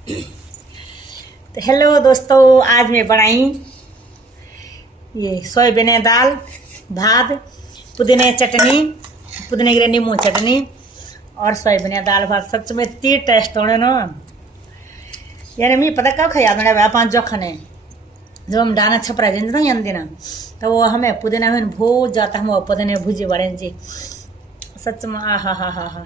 तो हेलो दोस्तों, आज मैं बनाई ये सोयाबीन दाल, भात, पुदीने चटनी, पुदीने की नींबू चटनी और सोयाबीन दाल भात। सच में इतनी टेस्ट होने ना, यानी मैं पता कब खाया मेरा वह 5 जो खाने जो हम डाना छपरा जिन ना यंदी ना, तो वो हमें पुदीना में भूज जाता, हम वो पुदीने भुजे बड़े जी। सच में आ हा हा हा हा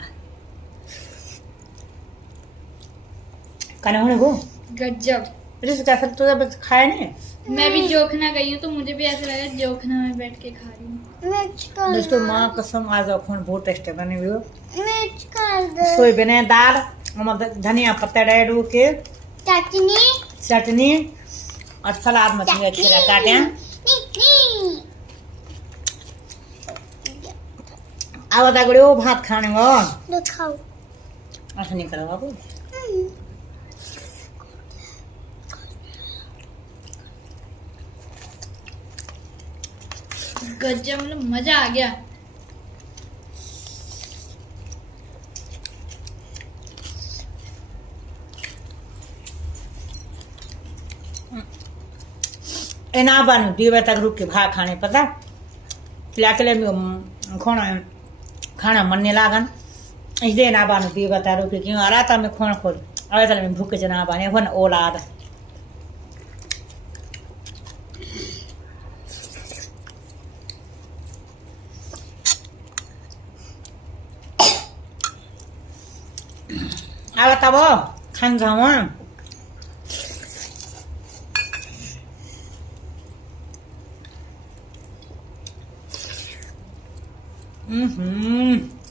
कहने होने को गजब। क्या फिर तुझे बस खाया नहीं? मैं भी जोखना गई हूँ तो मुझे भी ऐसा लगा जोखना में बैठ के खा रही हूँ। दोस्तों माँ कसम आज अखोन बहुत टेस्ट बने हुए सोयाबीन दाल, धनिया पत्ता डाल के चटनी और सलाद में खीरा काटे। अब तक वो भात खाने को ऐसा नहीं करो बाबू। गजब, मतलब मजा आ गया। एना बानू दीवे तक रुक के भा खाने पता पिला के लिए खाना मन नहीं लागन इसलिए ना बानू दीवे तक रुक के क्यों आ रहा था मैं खोन खोल अरे तले में भूख जना बाने वन ओलाद आ तब खान जाऊँ। Mm-hmm.